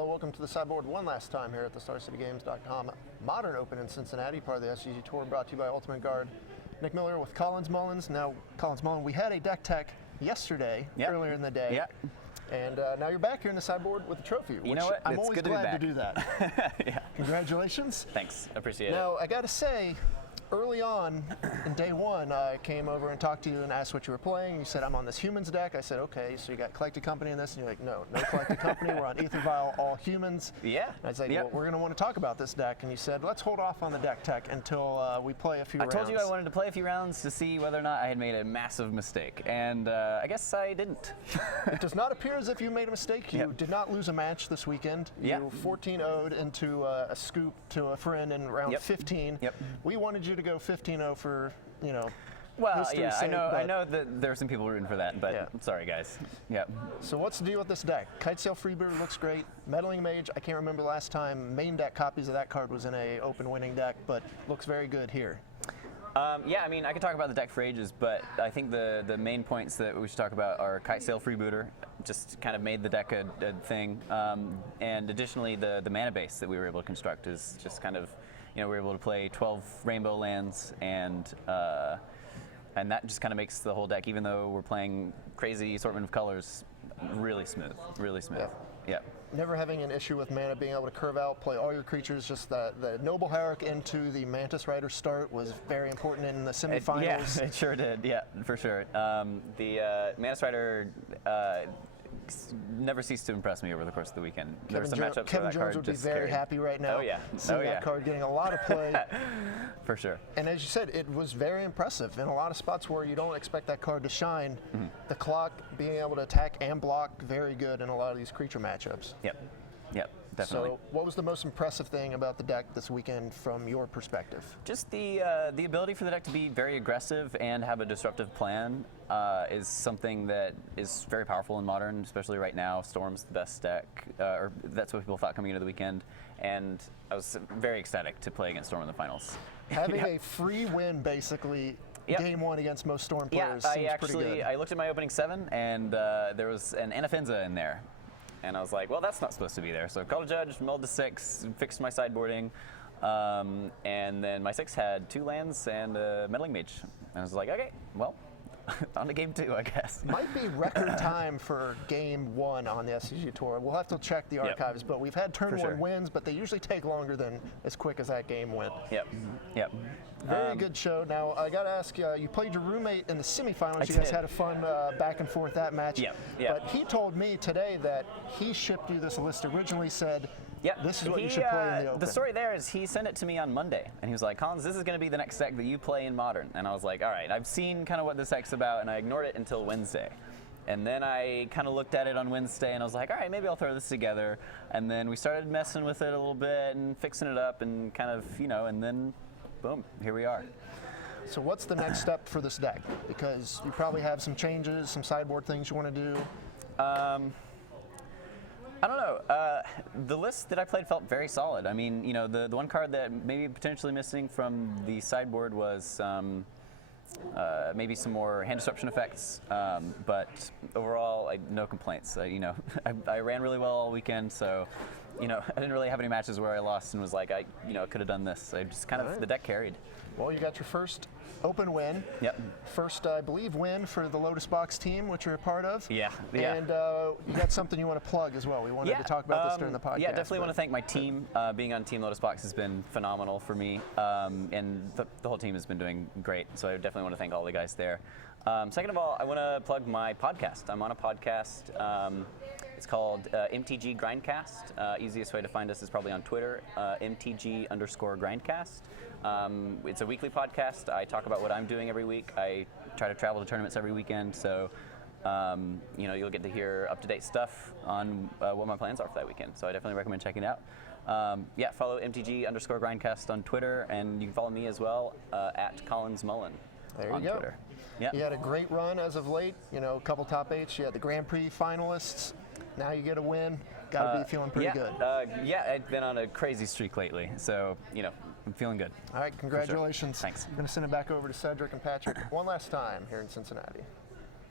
Hello, welcome to the sideboard one last time here at the StarCityGames.com Modern Open in Cincinnati, part of the SCG Tour, brought to you by Ultimate Guard. Nick Miller with Mullins. Now, Mullen, we had a deck tech yesterday, earlier in the day, and now you're back here in the sideboard with a trophy, which you know what? I'm it's always good glad to do that. Congratulations. Thanks, appreciate it. Now, I got to say, early on in day one, I came over and talked to you and asked what you were playing. You said, I'm on this humans deck. I said, okay, so you got Collected Company in this? And you're like, no Collected Company. We're on Aether Vial, all humans. Yeah. And I was like, well, we're going to want to talk about this deck. And you said, let's hold off on the deck tech until we play a few rounds. I told you I wanted to play a few rounds to see whether or not I had made a massive mistake. And I guess I didn't. It does not appear as if you made a mistake. You did not lose a match this weekend. You 14-0'd into a scoop to a friend in round 15. We wanted you to go 15-0 for, well, yeah, sake, I know that there are some people rooting for that, but sorry, guys. So what's the deal with this deck? Kitesail Freebird looks great. Meddling Mage, I can't remember the last time main deck copies of that card was in a open winning deck, but looks very good here. Yeah, I mean, I could talk about the deck for ages, but I think the main points that we should talk about are Kitesail Freebooter, just kind of made the deck a thing, and additionally the mana base that we were able to construct is just kind of, we were able to play 12 rainbow lands, and that just kind of makes the whole deck, even though we're playing crazy assortment of colors, really smooth, really smooth. Never having an issue with mana, being able to curve out, play all your creatures. Just the Noble Hierarch into the Mantis Rider start was very important in the semifinals. It sure did, for sure. The Mantis Rider never ceased to impress me over the course of the weekend. There were some matchups Kevin Jones would be very happy right now. Seeing that card getting a lot of play. For sure. And as you said, it was very impressive in a lot of spots where you don't expect that card to shine. The clock, being able to attack and block, very good in a lot of these creature matchups. Definitely. So what was the most impressive thing about the deck this weekend from your perspective? Just the ability for the deck to be very aggressive and have a disruptive plan is something that is very powerful in Modern, especially right now. Storm's the best deck, or that's what people thought coming into the weekend, and I was very ecstatic to play against Storm in the finals. Having a free win, basically, game one against most Storm players seems pretty good. I looked at my opening 7, and there was an Anafenza in there. And I was like, well, that's not supposed to be there. So I called a judge, mulled to 6, fixed my sideboarding, and then my 6 had 2 lands and a Meddling Mage. And I was like, okay, well, on to game 2, I guess. Might be record time for game 1 on the SCG Tour. We'll have to check the archives, but we've had turn 1 wins, but they usually take longer than as quick as that game went. Very good show. Now, I got to ask you, you played your roommate in the semifinals. You guys had a fun back and forth that match. But he told me today that he shipped you this list originally, said, this is what you should play in the Open. The story there is he sent it to me on Monday, and he was like, Collins, this is going to be the next deck that you play in Modern. And I was like, all right, I've seen kind of what this deck's about, and I ignored it until Wednesday. And then I kind of looked at it on Wednesday, and I was like, all right, maybe I'll throw this together. And then we started messing with it a little bit and fixing it up and kind of, and then boom, here we are. So what's the next step for this deck? Because you probably have some changes, some sideboard things you want to do. I don't know. The list that I played felt very solid. I mean, the one card that maybe potentially missing from the sideboard was maybe some more hand disruption effects. But overall, no complaints. I ran really well all weekend, so I didn't really have any matches where I lost and was like, I could have done this. I just kind of the deck carried. Well, you got your first Open win. First, I believe, win for the Lotus Box team, which you're a part of. And you got something you want to plug as well. We wanted to talk about this during the podcast. Definitely want to thank my team. Being on Team Lotus Box has been phenomenal for me, and the whole team has been doing great. So I definitely want to thank all the guys there. Second of all, I want to plug my podcast. I'm on a podcast. It's called MTG-Grindcast. Easiest way to find us is probably on Twitter, MTG_Grindcast. It's a weekly podcast. I talk about what I'm doing every week. I try to travel to tournaments every weekend, so you'll get to hear up-to-date stuff on what my plans are for that weekend. So I definitely recommend checking it out. Follow MTG_Grindcast on Twitter, and you can follow me as well at Collins Mullen. There you go. Twitter. You had a great run as of late. A couple top 8s. You had the Grand Prix finalists. Now you get a win. Got to be feeling pretty good. I've been on a crazy streak lately, so I'm feeling good. All right, congratulations. Sure. Thanks. I'm going to send it back over to Cedric and Patrick one last time here in Cincinnati.